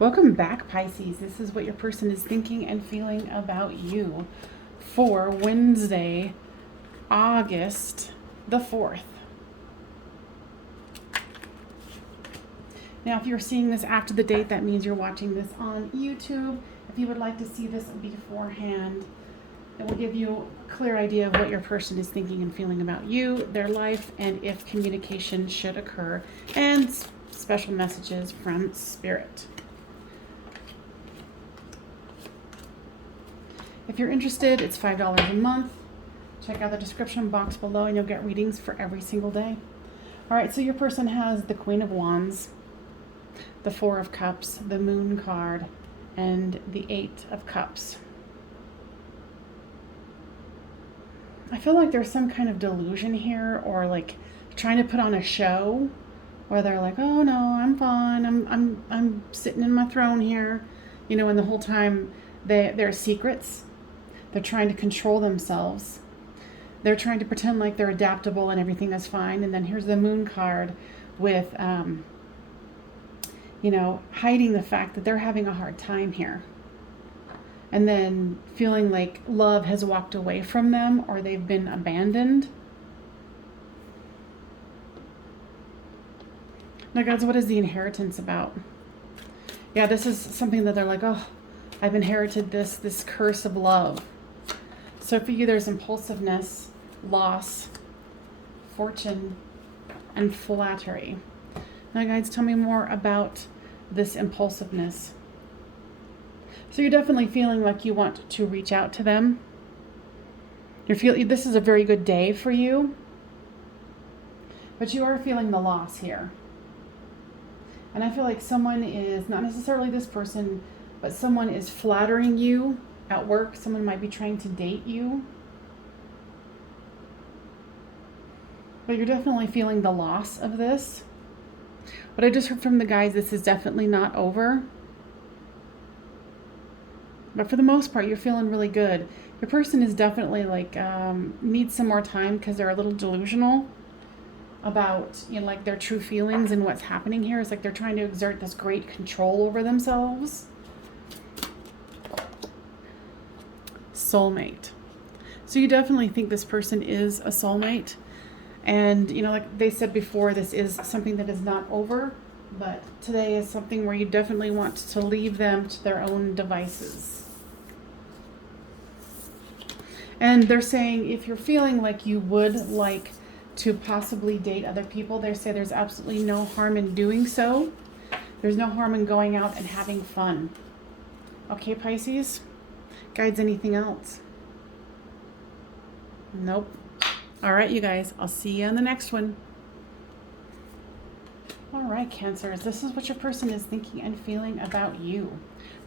Welcome back, Pisces. This is what your person is thinking and feeling about you for Wednesday, August the 4th. Now, if you're seeing this after the date, that means you're watching this on YouTube. If you would like to see this beforehand, it will give you a clear idea of what your person is thinking and feeling about you, their life, and if communication should occur, and special messages from Spirit. If you're interested, it's $5 a month. Check out the description box below and you'll get readings for every single day. All right, so your person has the Queen of Wands, the Four of Cups, the Moon card, and the Eight of Cups. I feel like there's some kind of delusion here, or like trying to put on a show where they're like, oh no, I'm fine. I'm sitting in my throne here. You know, and the whole time there are secrets. They're trying to control themselves. They're trying to pretend like they're adaptable and everything is fine. And then here's the Moon card with, hiding the fact that they're having a hard time here. And then feeling like love has walked away from them or they've been abandoned. Now, guys, what is the inheritance about? Yeah, this is something that they're like, oh, I've inherited this curse of love. So for you, there's impulsiveness, loss, fortune, and flattery. Now, guys, tell me more about this impulsiveness. So you're definitely feeling like you want to reach out to them. You're feeling this is a very good day for you, but you are feeling the loss here. And I feel like someone is, not necessarily this person, but someone is flattering you at work. Someone might be trying to date you. But you're definitely feeling the loss of this. What I just heard from the guys, this is definitely not over. But for the most part, you're feeling really good. Your person is definitely like, needs some more time because they're a little delusional about, like their true feelings and what's happening here. It's like they're trying to exert this great control over themselves. Soulmate. So you definitely think this person is a soulmate. And, like they said before, this is something that is not over. But today is something where you definitely want to leave them to their own devices. And they're saying if you're feeling like you would like to possibly date other people, they say there's absolutely no harm in doing so. There's no harm in going out and having fun. Okay, Pisces? Guides, anything else? Nope. All right, you guys, I'll see you on the next one. All right, Cancers, this is what your person is thinking and feeling about you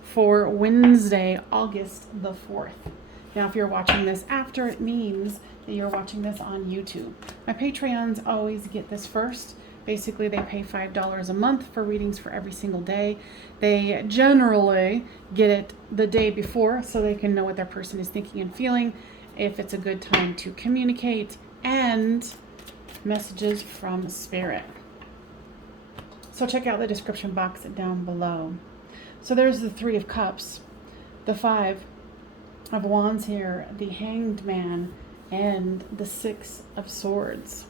for Wednesday, August the 4th. Now, if you're watching this after, it means that you're watching this on YouTube. My Patreons always get this first. Basically, they pay $5 a month for readings for every single day. They generally get it the day before so they can know what their person is thinking and feeling, if it's a good time to communicate, and messages from Spirit. So check out the description box down below. So there's the Three of Cups, the Five of Wands here, the Hanged Man, and the Six of Swords.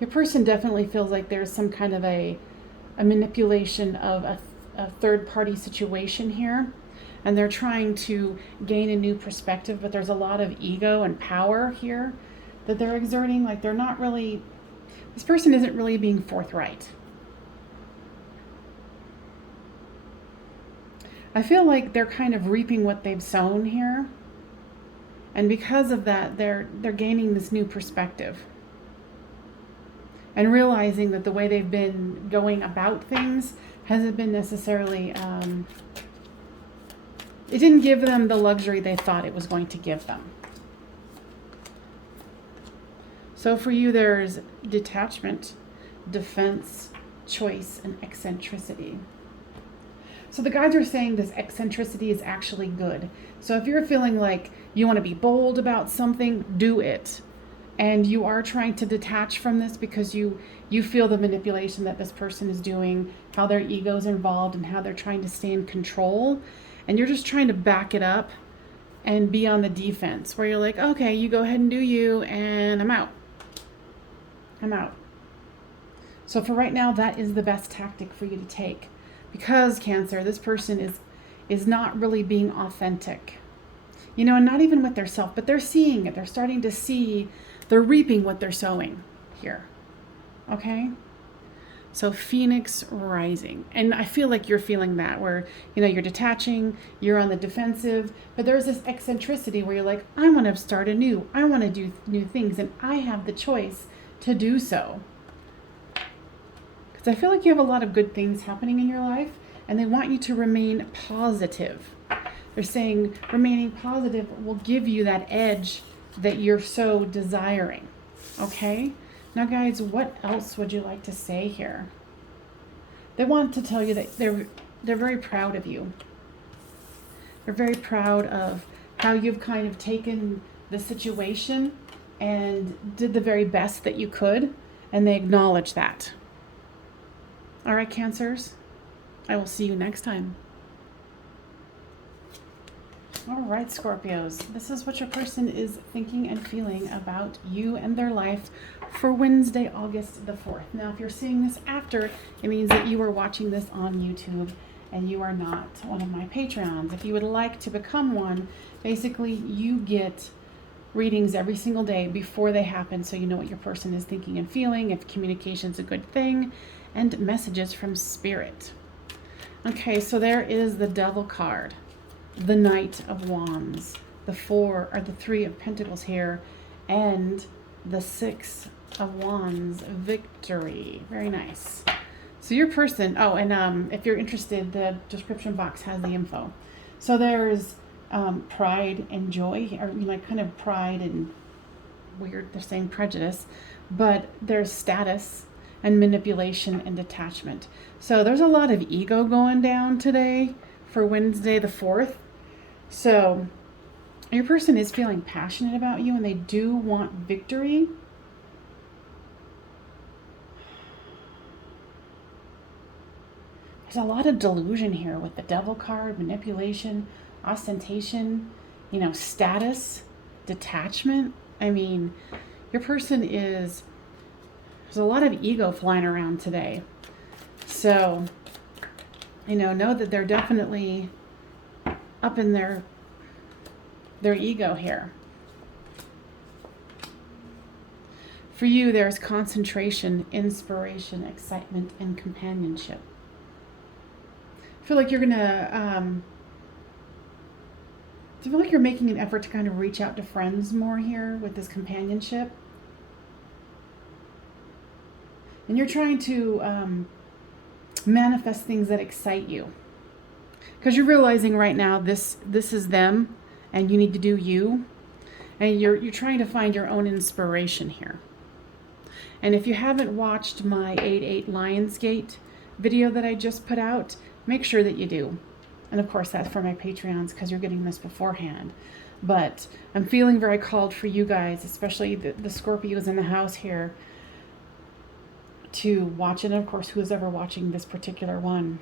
Your person definitely feels like there's some kind of a manipulation of a third-party situation here. And they're trying to gain a new perspective, but there's a lot of ego and power here that they're exerting. Like they're not really, this person isn't really being forthright. I feel like they're kind of reaping what they've sown here. And because of that, they're gaining this new perspective. And realizing that the way they've been going about things hasn't been necessarily, it didn't give them the luxury they thought it was going to give them. So for you, there's detachment, defense, choice, and eccentricity. So the guides are saying this eccentricity is actually good. So if you're feeling like you want to be bold about something, do it. And you are trying to detach from this because you feel the manipulation that this person is doing, how their ego's involved, and how they're trying to stay in control. And you're just trying to back it up and be on the defense, where you're like, okay, you go ahead and do you, and I'm out. I'm out. So for right now, that is the best tactic for you to take. Because, Cancer, this person is not really being authentic. You know, and not even with their self, but they're seeing it. They're starting to see, they're reaping what they're sowing here. Okay? So Phoenix rising. And I feel like you're feeling that, where, you know, you're detaching, you're on the defensive, but there's this eccentricity where you're like, I want to start anew. I want to do new things, and I have the choice to do so. Because I feel like you have a lot of good things happening in your life, and they want you to remain positive. They're saying remaining positive will give you that edge that you're so desiring. Okay? Now, guys, what else would you like to say here? They want to tell you that they're very proud of you. They're very proud of how you've kind of taken the situation and did the very best that you could, and they acknowledge that. All right, Cancers, I will see you next time. All right, Scorpios, this is what your person is thinking and feeling about you and their life for Wednesday, August the 4th. Now, if you're seeing this after, it means that you are watching this on YouTube and you are not one of my Patreons. If you would like to become one, basically you get readings every single day before they happen, so you know what your person is thinking and feeling, if communication's a good thing, and messages from Spirit. Okay, so there is the Devil card, the Knight of Wands, the Three of Pentacles here, and the Six of Wands, Victory. Very nice. So your person, if you're interested, the description box has the info. So there's pride and joy, or kind of pride and weird, they're saying prejudice, but there's status and manipulation and detachment. So there's a lot of ego going down today for Wednesday the 4th. So your person is feeling passionate about you and they do want victory. There's a lot of delusion here with the Devil card, manipulation, ostentation, status, detachment. I mean, your person there's a lot of ego flying around today. So, know that they're definitely up in their ego here. For you, there's concentration, inspiration, excitement, and companionship. I feel like you're gonna I feel like you're making an effort to kind of reach out to friends more here with this companionship. And you're trying to manifest things that excite you. Because you're realizing right now this is them and you need to do you. And you're trying to find your own inspiration here. And if you haven't watched my 8/8 Lionsgate video that I just put out, make sure that you do. And of course, that's for my Patreons because you're getting this beforehand. But I'm feeling very called for you guys, especially the Scorpios in the house here, to watch it. And of course, who's ever watching this particular one.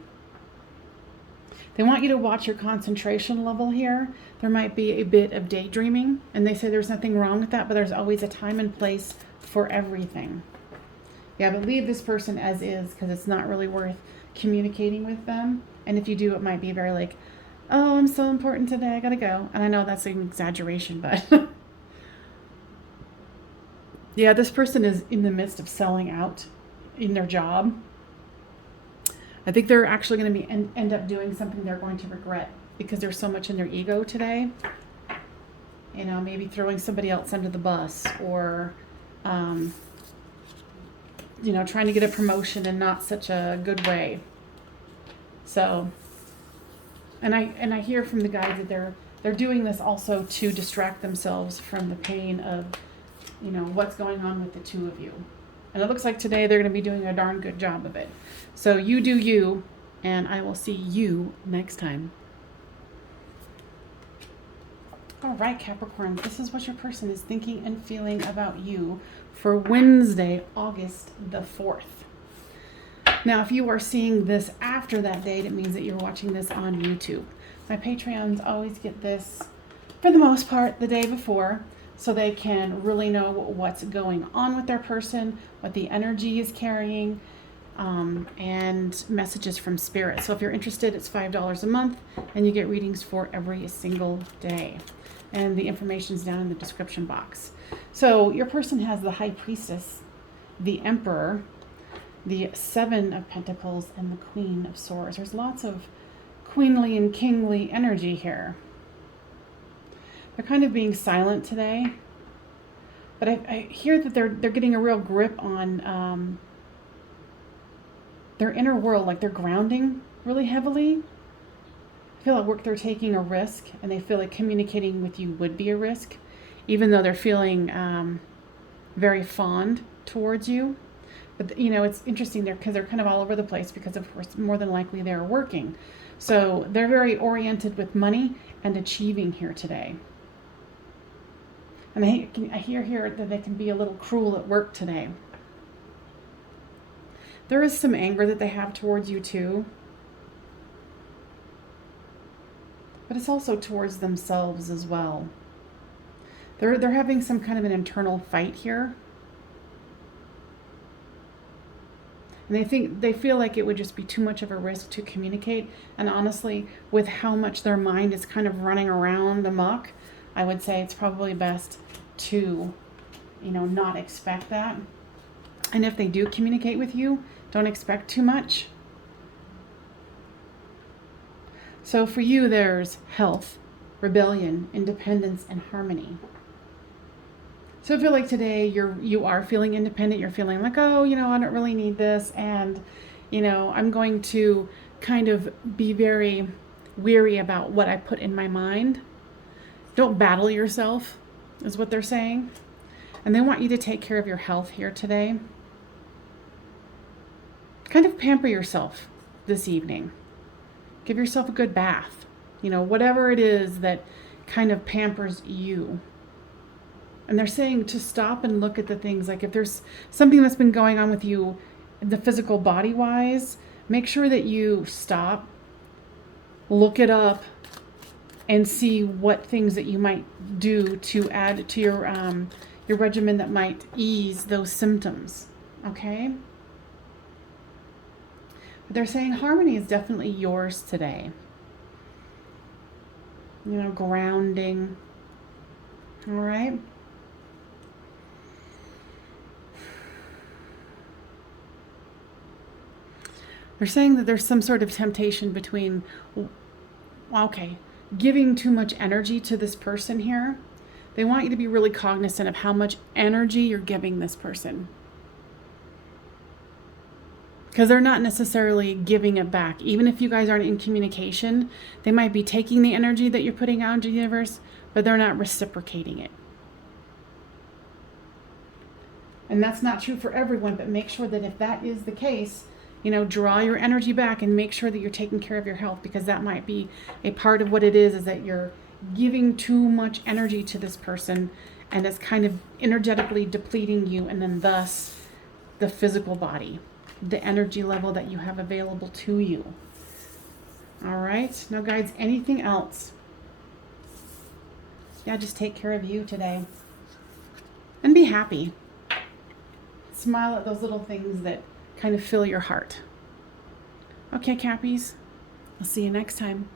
They want you to watch your concentration level here. There might be a bit of daydreaming, and they say there's nothing wrong with that, but there's always a time and place for everything. Yeah, but leave this person as is because it's not really worth communicating with them. And if you do, it might be very like, oh, I'm so important today, I gotta go. And I know that's an exaggeration, but yeah, this person is in the midst of selling out in their job. I think they're actually going to be end up doing something they're going to regret because there's so much in their ego today. Maybe throwing somebody else under the bus, or trying to get a promotion in not such a good way. So, and I hear from the guys that they're doing this also to distract themselves from the pain of, what's going on with the two of you. And it looks like today they're going to be doing a darn good job of it. So you do you, and I will see you next time. All right, Capricorn, this is what your person is thinking and feeling about you for Wednesday, August the 4th. Now, if you are seeing this after that date, it means that you're watching this on YouTube. My Patreons always get this, for the most part, the day before, so they can really know what's going on with their person, what the energy is carrying, and messages from spirit. So if you're interested, it's $5 a month, and you get readings for every single day. And the information's down in the description box. So your person has the High Priestess, the Emperor, the Seven of Pentacles, and the Queen of Swords. There's lots of queenly and kingly energy here. They're kind of being silent today, but I hear that they're getting a real grip on their inner world, like they're grounding really heavily. I feel like they're taking a risk, and they feel like communicating with you would be a risk, even though they're feeling very fond towards you. But, you know, it's interesting there because they're kind of all over the place because, of course, more than likely they're working. So they're very oriented with money and achieving here today. And I hear here that they can be a little cruel at work today. There is some anger that they have towards you too. But it's also towards themselves as well. They're having some kind of an internal fight here. And they feel like it would just be too much of a risk to communicate. And honestly, with how much their mind is kind of running around amok, I would say it's probably best to, you know, not expect that. And if they do communicate with you, don't expect too much. So for you, there's health, rebellion, independence, and harmony. So I feel like today you are feeling independent. You're feeling like, oh, you know, I don't really need this. And, you know, I'm going to kind of be very weary about what I put in my mind. Don't battle yourself, is what they're saying. And they want you to take care of your health here today. Kind of pamper yourself this evening. Give yourself a good bath. You know, whatever it is that kind of pampers you. And they're saying to stop and look at the things, like if there's something that's been going on with you, the physical body wise, make sure that you stop, look it up, and see what things that you might do to add to your regimen that might ease those symptoms. Okay? But they're saying harmony is definitely yours today. You know, grounding. All right? They're saying that there's some sort of temptation between, okay, giving too much energy to this person here. They want you to be really cognizant of how much energy you're giving this person. Because they're not necessarily giving it back. Even if you guys aren't in communication, they might be taking the energy that you're putting out into the universe, but they're not reciprocating it. And that's not true for everyone, but make sure that if that is the case, you know, draw your energy back and make sure that you're taking care of your health, because that might be a part of what it is that you're giving too much energy to this person, and it's kind of energetically depleting you, and then thus the physical body, the energy level that you have available to you. All right. Now, guides, anything else? Yeah, just take care of you today. And be happy. Smile at those little things that kind of fill your heart. Okay, Cappies. I'll see you next time.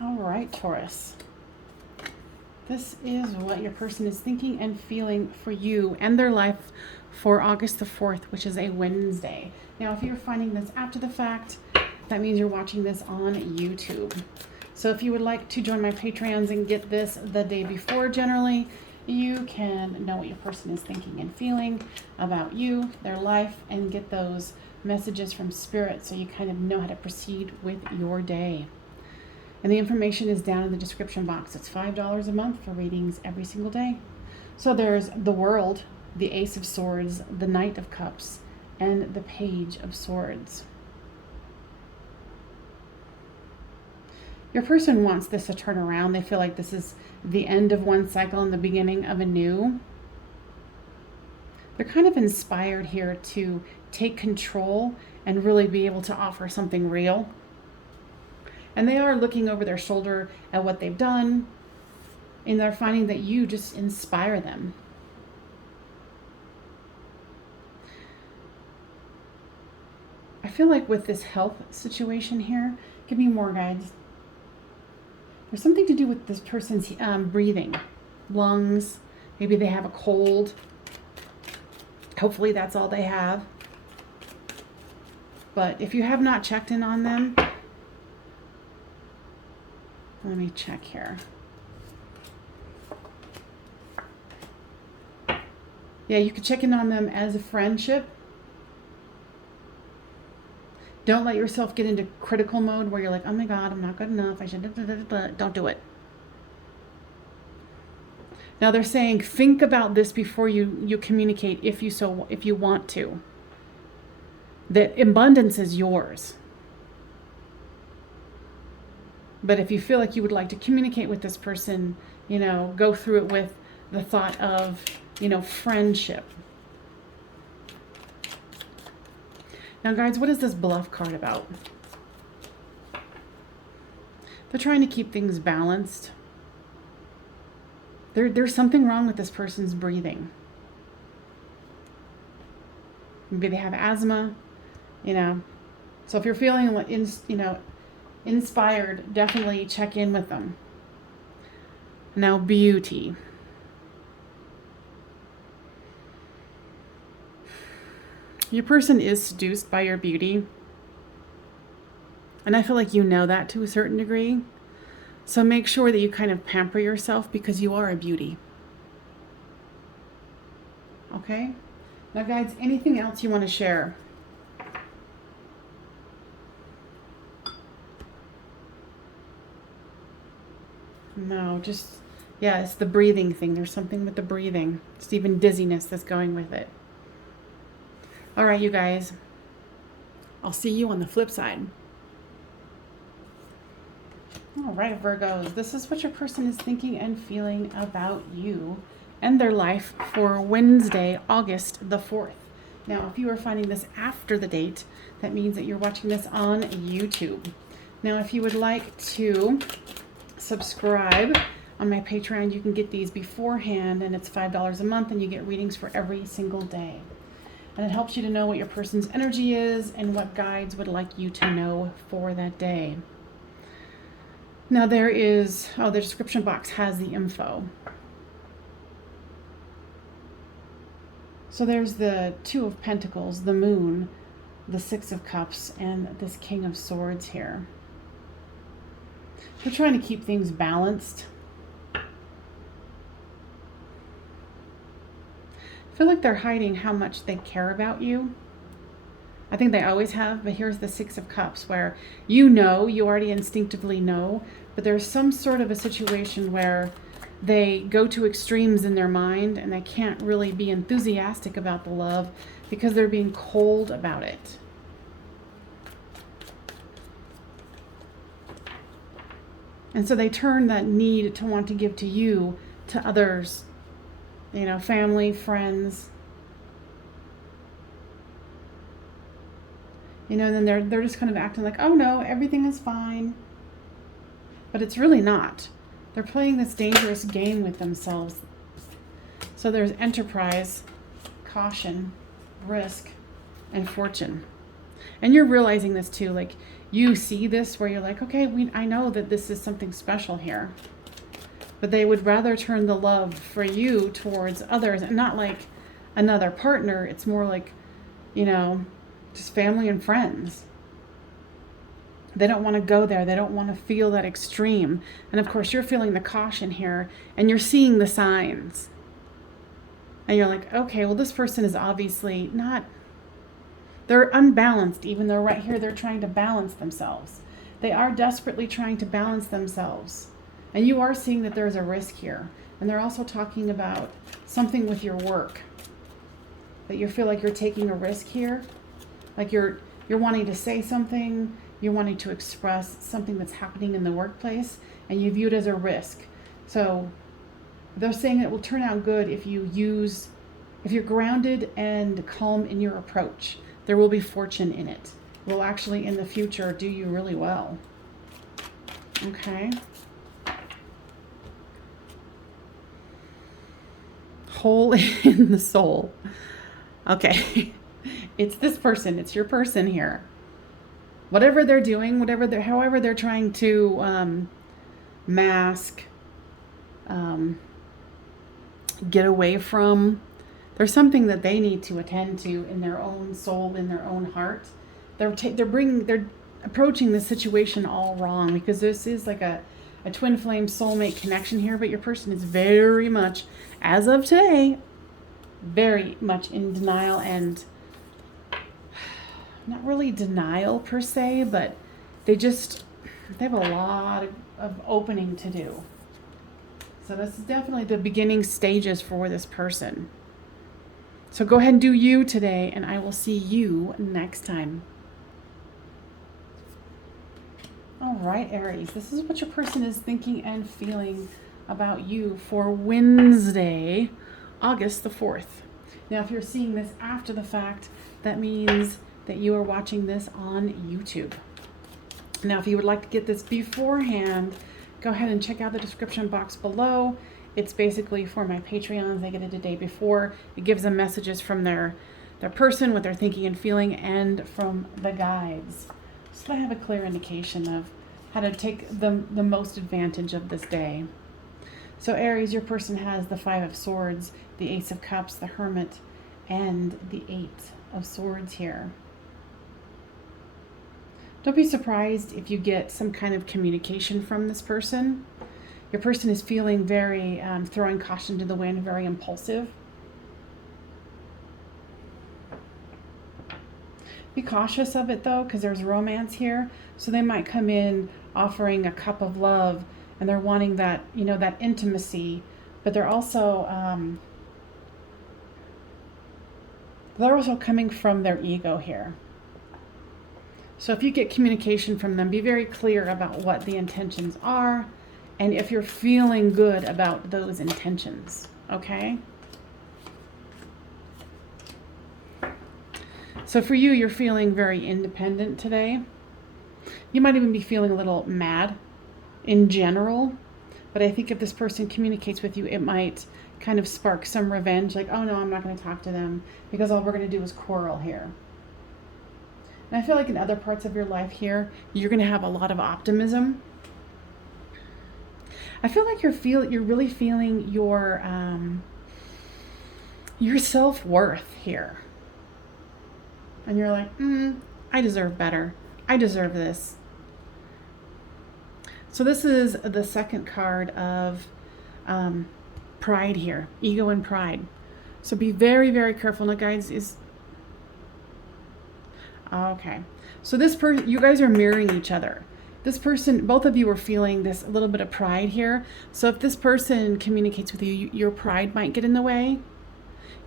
All right, Taurus. This is what your person is thinking and feeling for you and their life for August the 4th, which is a Wednesday. Now, if you're finding this after the fact, that means you're watching this on YouTube. So if you would like to join my Patreons and get this the day before generally, you can know what your person is thinking and feeling about you, their life, and get those messages from Spirit so you kind of know how to proceed with your day. And the information is down in the description box. It's $5 a month for readings every single day. So there's the World, the Ace of Swords, the Knight of Cups, and the Page of Swords. Your person wants this to turn around. They feel like this is the end of one cycle and the beginning of a new. They're kind of inspired here to take control and really be able to offer something real. And they are looking over their shoulder at what they've done, and they're finding that you just inspire them. I feel like with this health situation here, give me more, guys. There's something to do with this person's breathing, lungs. Maybe they have a cold. Hopefully that's all they have. But if you have not checked in on them, let me check here. Yeah, you could check in on them as a friendship. Don't let yourself get into critical mode where you're like, oh my God, I'm not good enough. I should, don't do it. Now they're saying, think about this before you communicate if you want to. The abundance is yours. But if you feel like you would like to communicate with this person, go through it with the thought of, friendship. Now, guys, what is this bluff card about? They're trying to keep things balanced. There's something wrong with this person's breathing. Maybe they have asthma, So if you're feeling, inspired, definitely check in with them. Now, beauty. Your person is seduced by your beauty. And I feel like you know that to a certain degree. So make sure that you kind of pamper yourself because you are a beauty. Okay? Now, guys, anything else you want to share? No, it's the breathing thing. There's something with the breathing. It's even dizziness that's going with it. All right, you guys. I'll see you on the flip side. All right, Virgos. This is what your person is thinking and feeling about you and their life for Wednesday, August the 4th. Now, if you are finding this after the date, that means that you're watching this on YouTube. Now, if you would like to subscribe on my Patreon, you can get these beforehand, and it's $5 a month, and you get readings for every single day. And it helps you to know what your person's energy is and what guides would like you to know for that day. Now the description box has the info. So there's the Two of Pentacles, the Moon, the Six of Cups, and this King of Swords here. They're trying to keep things balanced. I feel like they're hiding how much they care about you. I think they always have, but here's the Six of Cups where you already instinctively know, but there's some sort of a situation where they go to extremes in their mind and they can't really be enthusiastic about the love because they're being cold about it. And so they turn that need to want to give to you to others, family, friends. And then they're just kind of acting like, oh no, everything is fine. But it's really not. They're playing this dangerous game with themselves. So there's enterprise, caution, risk, and fortune. And you're realizing this too, like you see this where you're like, okay, I know that this is something special here. But they would rather turn the love for you towards others and not like another partner. It's more like, just family and friends. They don't want to go there. They don't want to feel that extreme. And of course, you're feeling the caution here and you're seeing the signs. And you're like, okay, well, this person is obviously not, they're unbalanced, even though right here they're trying to balance themselves. They are desperately trying to balance themselves. And you are seeing that there's a risk here. And they're also talking about something with your work. That you feel like you're taking a risk here. Like you're wanting to say something. you're wanting to express something that's happening in the workplace, and you view it as a risk. So they're saying it will turn out good if you're grounded and calm in your approach. There will be fortune in it. It will actually in the future do you really well. Okay. Hole in the soul. Okay. It's this person. It's your person here. Whatever they're doing, however they're trying to mask, get away from, there's something that they need to attend to in their own soul, in their own heart. They're approaching the situation all wrong, because this is like a twin flame soulmate connection here, but your person is very much, as of today, very much in denial, and not really denial per se, but they have a lot of opening to do. So this is definitely the beginning stages for this person. So go ahead and do you today, and I will see you next time. All right, Aries, this is what your person is thinking and feeling about you for Wednesday, August the 4th. Now, if you're seeing this after the fact, that means that you are watching this on YouTube. Now, if you would like to get this beforehand, go ahead and check out the description box below. It's basically for my Patreons. They get it a day before. It gives them messages from their person, what they're thinking and feeling, and from the guides. So I have a clear indication of how to take the most advantage of this day. So Aries, your person has the 5 of Swords, the Ace of Cups, the Hermit, and the 8 of Swords here. Don't be surprised if you get some kind of communication from this person. Your person is feeling very, throwing caution to the wind, very impulsive. Be cautious of it though, because there's romance here. So they might come in offering a cup of love, and they're wanting that, that intimacy, but they're also coming from their ego here. So if you get communication from them, be very clear about what the intentions are, and if you're feeling good about those intentions, okay? So for you, you're feeling very independent today. You might even be feeling a little mad in general, but I think if this person communicates with you, it might kind of spark some revenge, like, oh no, I'm not going to talk to them because all we're going to do is quarrel here. And I feel like in other parts of your life here, you're going to have a lot of optimism. I feel like you're really feeling your self-worth here. And you're like, I deserve better. I deserve this. So this is the second card of pride here, ego and pride. So be very, very careful. Now, guys, okay. So this person, you guys are mirroring each other. This person, both of you are feeling this little bit of pride here. So if this person communicates with you, your pride might get in the way.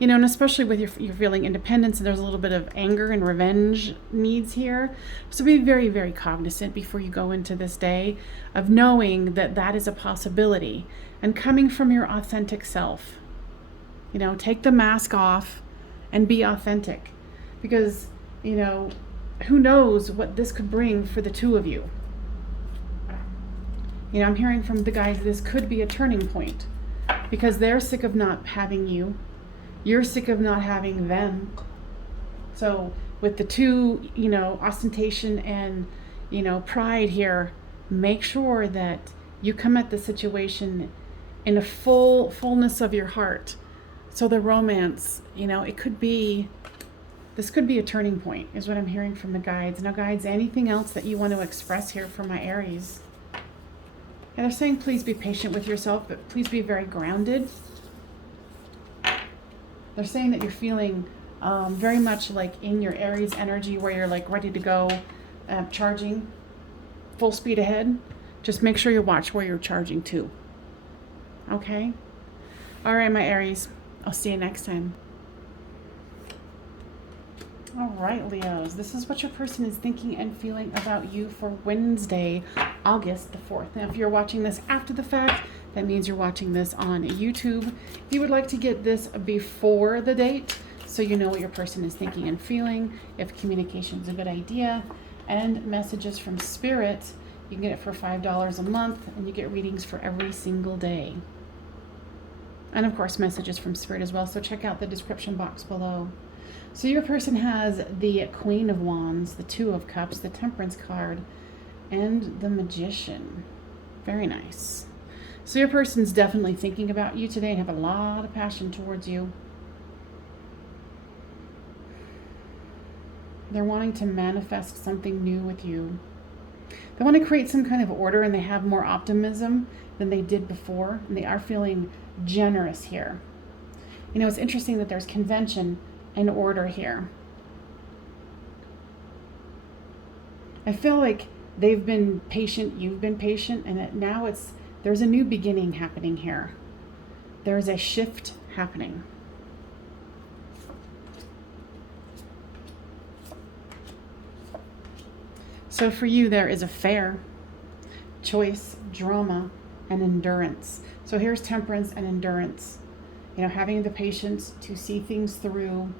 And especially with you're feeling independence, and there's a little bit of anger and revenge needs here. So be very, very cognizant before you go into this day of knowing that that is a possibility and coming from your authentic self. Take the mask off and be authentic, because, who knows what this could bring for the two of you. I'm hearing from the guys, this could be a turning point because they're sick of not having you. You're sick of not having them. So with the two, ostentation and, pride here, make sure that you come at the situation in a fullness of your heart. So the romance, this could be a turning point, is what I'm hearing from the guides. Now, guides, anything else that you want to express here for my Aries? And they're saying, please be patient with yourself, but please be very grounded. They're saying that you're feeling very much like in your Aries energy, where you're like ready to go, charging full speed ahead. Just make sure you watch where you're charging to. Okay? All right, my Aries. I'll see you next time. All right, Leos, this is what your person is thinking and feeling about you for Wednesday, August the 4th. Now, if you're watching this after the fact, that means you're watching this on YouTube. If you would like to get this before the date, so you know what your person is thinking and feeling, if communication is a good idea, and messages from Spirit, you can get it for $5 a month, and you get readings for every single day. And of course, messages from Spirit as well, so check out the description box below. So your person has the Queen of Wands, the Two of Cups, the Temperance card, and the Magician. Very nice. So your person's definitely thinking about you today and have a lot of passion towards you. They're wanting to manifest something new with you. They want to create some kind of order, and they have more optimism than they did before, and they are feeling generous here. You know, it's interesting that there's convention and order here. I feel like they've been patient, you've been patient, and that now there's a new beginning happening here. There's a shift happening. So for you, there is a fair choice, drama, and endurance. So here's temperance and endurance. You know, having the patience to see things through.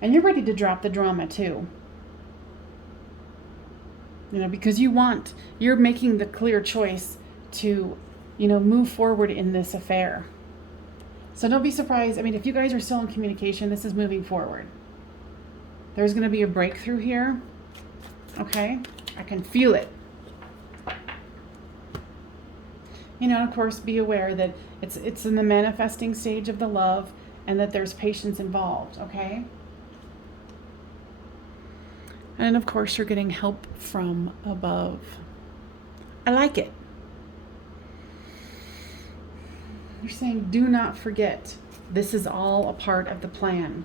And you're ready to drop the drama too. You know, because you're making the clear choice to, you know, move forward in this affair. So don't be surprised. I mean, if you guys are still in communication, this is moving forward. There's going to be a breakthrough here. Okay? I can feel it. You know, of course, be aware that it's in the manifesting stage of the love and that there's patience involved, okay? And of course, you're getting help from above. I like it. You're saying, do not forget, this is all a part of the plan.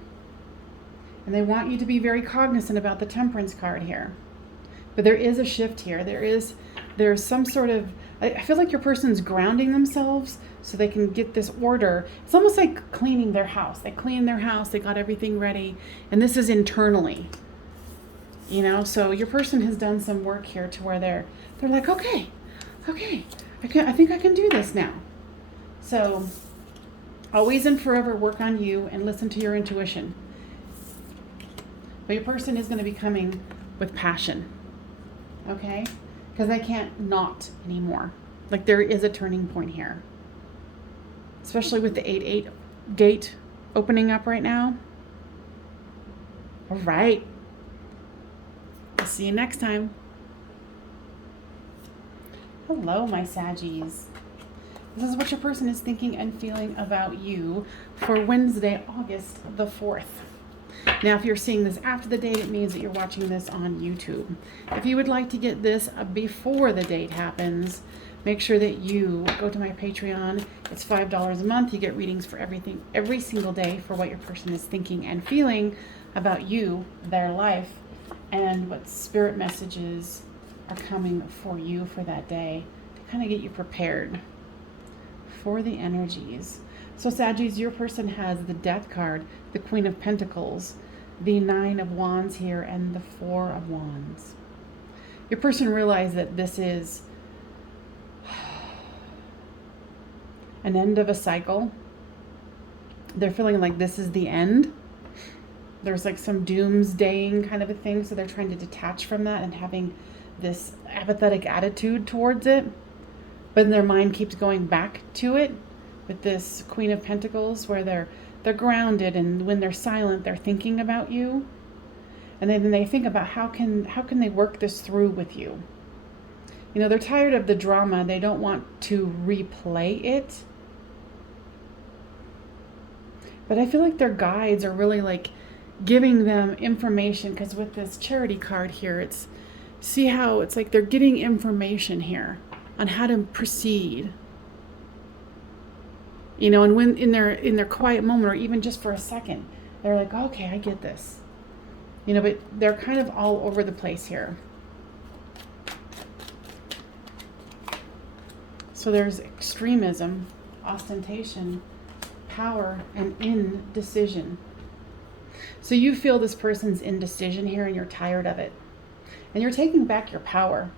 And they want you to be very cognizant about the Temperance card here. But there is a shift here. There's some sort of, I feel like your person's grounding themselves so they can get this order. It's almost like cleaning their house. They cleaned their house, they got everything ready, and this is internally. You know, so your person has done some work here to where they're like, okay, I think I can do this now. So always and forever work on you and listen to your intuition. But your person is going to be coming with passion. Okay? Because they can't not anymore. Like there is a turning point here. Especially with the 8-8 gate opening up right now. All right. I'll see you next time. Hello, my Saggies. This is what your person is thinking and feeling about you for Wednesday, August the 4th. Now, if you're seeing this after the date, it means that you're watching this on YouTube. If you would like to get this before the date happens, make sure that you go to my Patreon. It's $5 a month. You get readings for everything, every single day for what your person is thinking and feeling about you, their life, and what spirit messages are coming for you for that day to kind of get you prepared for the energies. So Saggies, your person has the Death card, the Queen of Pentacles, the 9 of Wands here, and the 4 of Wands. Your person realized that this is an end of a cycle. They're feeling like this is the end. There's like some doomsdaying kind of a thing, so they're trying to detach from that and having this apathetic attitude towards it. But their mind keeps going back to it with this Queen of Pentacles, where they're grounded, and when they're silent, they're thinking about you. And then they think about how can they work this through with you. You know, they're tired of the drama. They don't want to replay it. But I feel like their guides are really like giving them information, because with this Charity card here, see how it's like they're getting information here on how to proceed. You know, and when in their quiet moment, or even just for a second, they're like, okay, I get this. You know, but they're kind of all over the place here. So there's extremism, ostentation, power, and indecision. So you feel this person's indecision here and you're tired of it. And you're taking back your power.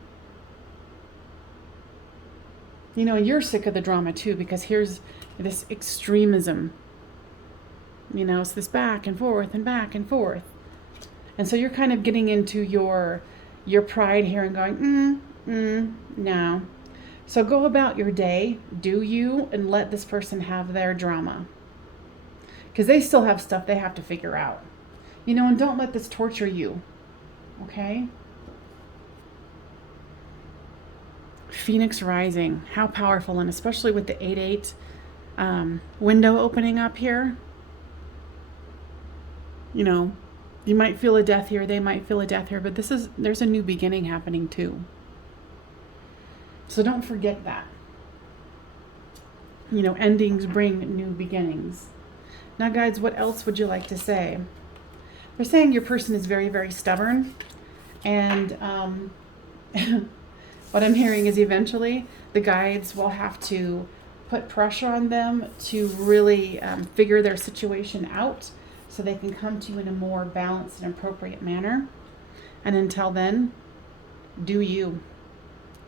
You know, and you're sick of the drama too, because here's this extremism. You know, it's this back and forth and back and forth. And so you're kind of getting into your pride here and going, no. So go about your day, do you, and let this person have their drama. Because they still have stuff they have to figure out. You know, and don't let this torture you. Okay? Phoenix rising. How powerful. And especially with the 8-8 window opening up here. You know, you might feel a death here. They might feel a death here. But there's a new beginning happening too. So don't forget that. You know, endings bring new beginnings. Now, guides, what else would you like to say? They're saying your person is very, very stubborn. And what I'm hearing is eventually the guides will have to put pressure on them to really figure their situation out so they can come to you in a more balanced and appropriate manner. And until then, do you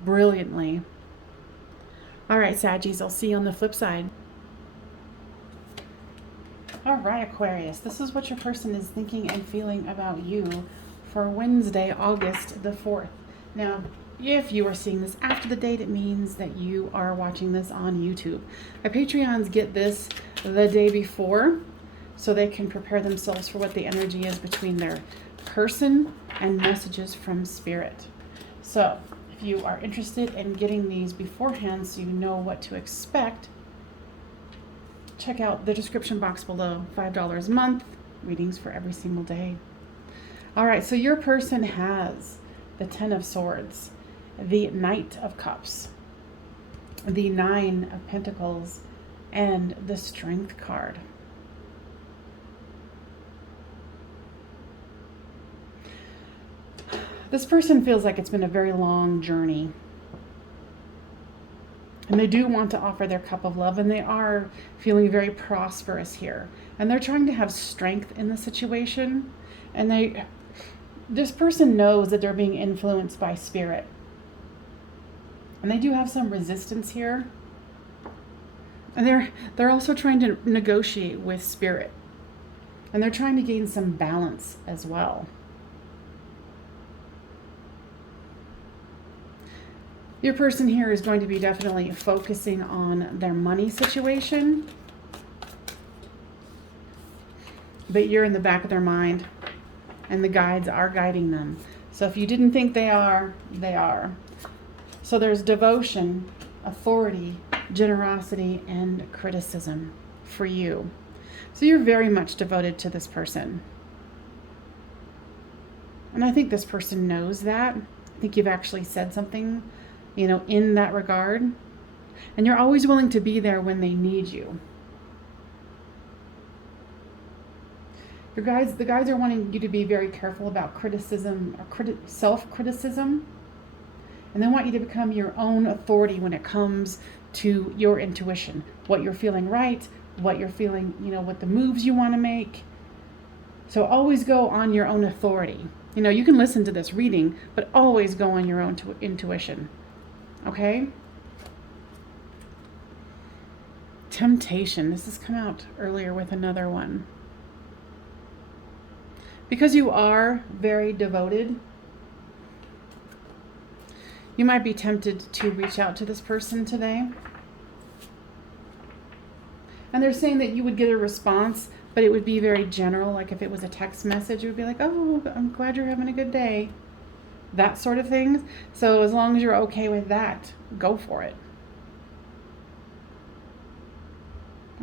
brilliantly. All right, Saggies, I'll see you on the flip side. All right, Aquarius, this is what your person is thinking and feeling about you for Wednesday, August the 4th. Now, if you are seeing this after the date, it means that you are watching this on YouTube. My Patreons get this the day before so they can prepare themselves for what the energy is between their person and messages from Spirit. So, if you are interested in getting these beforehand so you know what to expect, check out the description box below. $5 a month, readings for every single day. All right, so your person has the 10 of Swords, the Knight of Cups, the 9 of Pentacles, and the Strength card. This person feels like it's been a very long journey. And they do want to offer their cup of love, and they are feeling very prosperous here. And they're trying to have strength in the situation. And this person knows that they're being influenced by Spirit. And they do have some resistance here. And they're also trying to negotiate with Spirit. And they're trying to gain some balance as well. Your person here is going to be definitely focusing on their money situation. But you're in the back of their mind. And the guides are guiding them. So if you didn't think they are, they are. So there's devotion, authority, generosity, and criticism for you. So you're very much devoted to this person. And I think this person knows that. I think you've actually said something, you know, in that regard. And you're always willing to be there when they need you. The guides are wanting you to be very careful about criticism or self-criticism. And they want you to become your own authority when it comes to your intuition. What you're feeling right, what you're feeling, you know, what the moves you want to make. So always go on your own authority. You know, you can listen to this reading, but always go on your own intuition. Okay? Temptation. This has come out earlier with another one. Because you are very devoted, you might be tempted to reach out to this person today. And they're saying that you would get a response, but it would be very general. Like if it was a text message, it would be like, oh, I'm glad you're having a good day. That sort of thing. So as long as you're okay with that, go for it.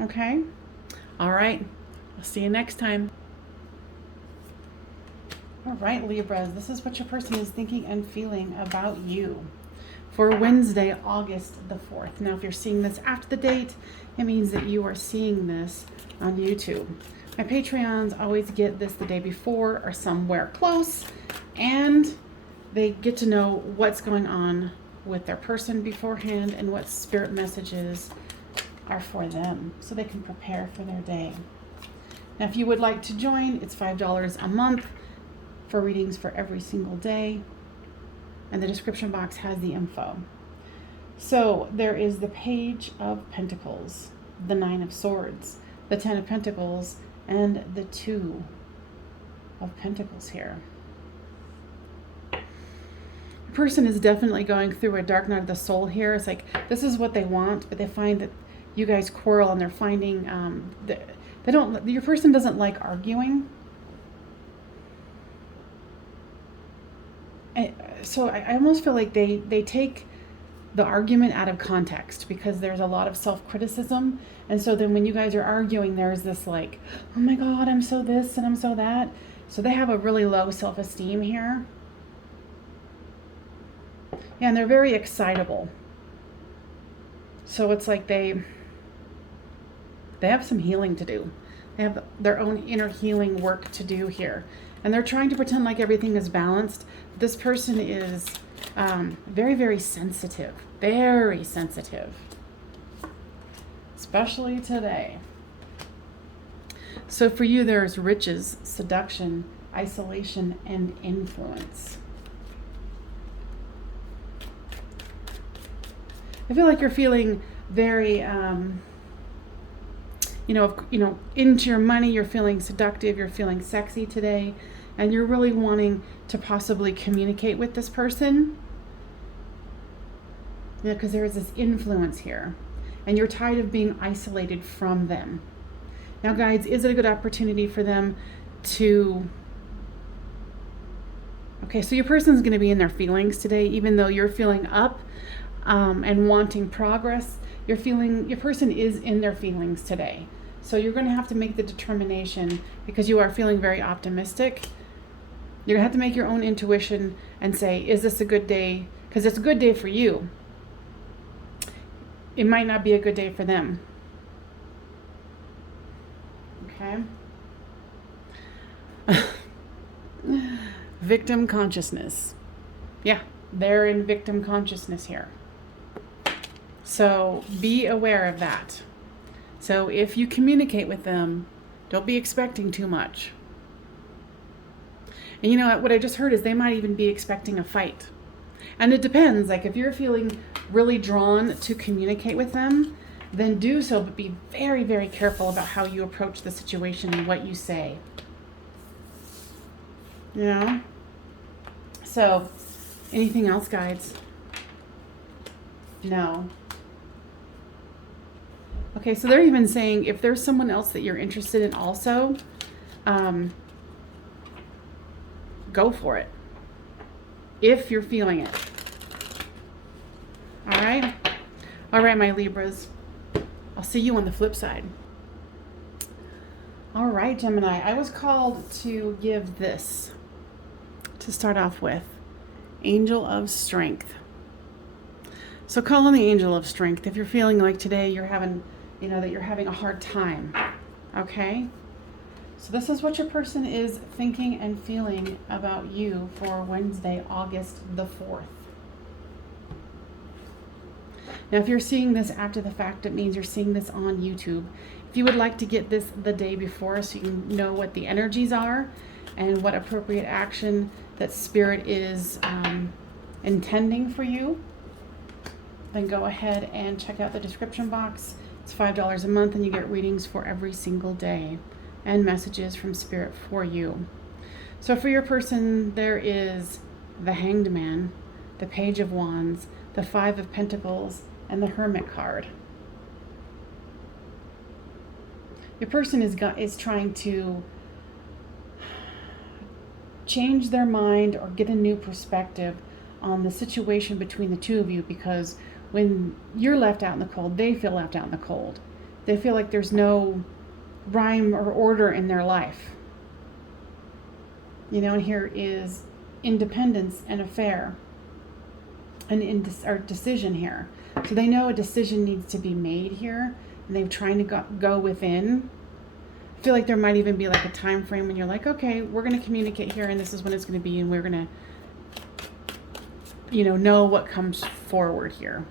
Okay? All right. I'll see you next time. All right, Libras, this is what your person is thinking and feeling about you for Wednesday, August the 4th. Now, if you're seeing this after the date, it means that you are seeing this on YouTube. My Patreons always get this the day before or somewhere close, and they get to know what's going on with their person beforehand and what spirit messages are for them so they can prepare for their day. Now, if you would like to join, it's $5 a month for readings for every single day. And the description box has the info. So there is the Page of Pentacles, the Nine of Swords, the Ten of Pentacles, and the Two of Pentacles here. The person is definitely going through a dark night of the soul here. It's like this is what they want, but they find that you guys quarrel, and they're finding they don't. Your person doesn't like arguing. So I almost feel like they take the argument out of context, because there's a lot of self-criticism. And so then when you guys are arguing, there's this like, oh my God, I'm so this and I'm so that. So they have a really low self-esteem here. Yeah, and they're very excitable. So it's like they have some healing to do. They have their own inner healing work to do here. And they're trying to pretend like everything is balanced. This person is very, very sensitive. Very sensitive. Especially today. So for you, there's riches, seduction, isolation, and influence. I feel like you're feeling very, into your money. You're feeling seductive. You're feeling sexy today. And you're really wanting to possibly communicate with this person. Yeah, because there is this influence here. And you're tired of being isolated from them. Now, guys, is it a good opportunity for them to... Okay, so your person's going to be in their feelings today, even though you're feeling up and wanting progress. Your person is in their feelings today. So you're going to have to make the determination, because you are feeling very optimistic. You're going to have to make your own intuition and say, is this a good day? Because it's a good day for you. It might not be a good day for them. Okay? Victim consciousness. Yeah, they're in victim consciousness here. So be aware of that. So if you communicate with them, don't be expecting too much. And you know what I just heard is they might even be expecting a fight. And it depends. Like if you're feeling really drawn to communicate with them, then do so, but be very, very careful about how you approach the situation and what you say. You know? So, anything else, guides? No. Okay, so they're even saying if there's someone else that you're interested in also, go for it. If you're feeling it. All right? All right, my Libras. I'll see you on the flip side. All right, Gemini. I was called to give this to start off with. Angel of Strength. So call on the Angel of Strength if you're feeling like today you're having, that you're having a hard time. Okay? So this is what your person is thinking and feeling about you for Wednesday, August the 4th. Now, if you're seeing this after the fact, it means you're seeing this on YouTube. If you would like to get this the day before so you can know what the energies are and what appropriate action that Spirit is intending for you, then go ahead and check out the description box. It's $5 a month and you get readings for every single day and messages from Spirit for you. So for your person, there is the Hanged Man, the Page of Wands, the Five of Pentacles, and the Hermit card. Your person is trying to change their mind or get a new perspective on the situation between the two of you, because when you're left out in the cold, they feel left out in the cold. They feel like there's no rhyme or order in their life. And here is independence and affair. An decision here. So they know a decision needs to be made here, and they're trying to go within. I feel like there might even be like a time frame when you're like, okay, we're going to communicate here, and this is when it's going to be, and we're going to, know what comes forward here.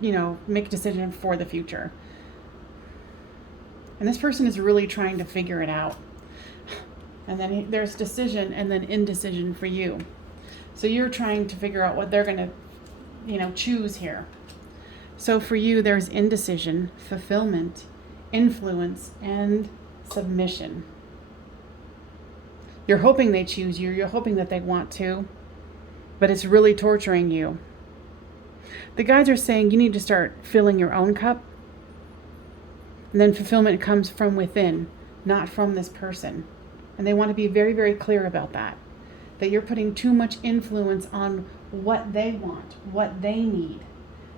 Make a decision for the future. And this person is really trying to figure it out. And then there's decision and then indecision for you. So you're trying to figure out what they're going to, choose here. So for you, there's indecision, fulfillment, influence, and submission. You're hoping they choose you. You're hoping that they want to. But it's really torturing you. The guides are saying you need to start filling your own cup. And then fulfillment comes from within, not from this person. And they want to be very, very clear about that. That you're putting too much influence on what they want, what they need.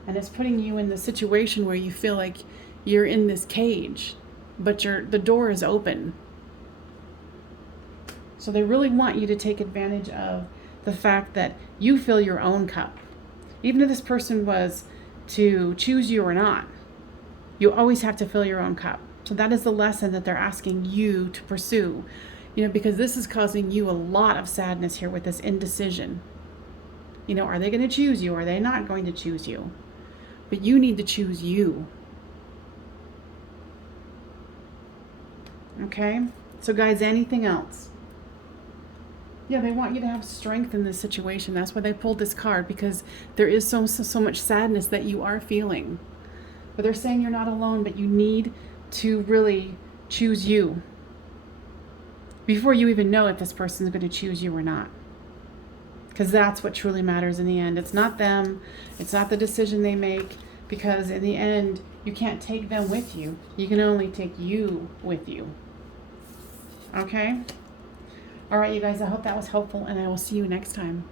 And it's putting you in the situation where you feel like you're in this cage, but the door is open. So they really want you to take advantage of the fact that you fill your own cup. Even if this person was to choose you or not, you always have to fill your own cup. So that is the lesson that they're asking you to pursue. Because this is causing you a lot of sadness here with this indecision. Are they going to choose you? Are they not going to choose you? But you need to choose you. Okay? So guys, anything else? Yeah, they want you to have strength in this situation. That's why they pulled this card, because there is so much sadness that you are feeling. But they're saying you're not alone, but you need to really choose you before you even know if this person is going to choose you or not. Because that's what truly matters in the end. It's not them. It's not the decision they make. Because in the end, you can't take them with you. You can only take you with you. Okay? All right, you guys, I hope that was helpful, and I will see you next time.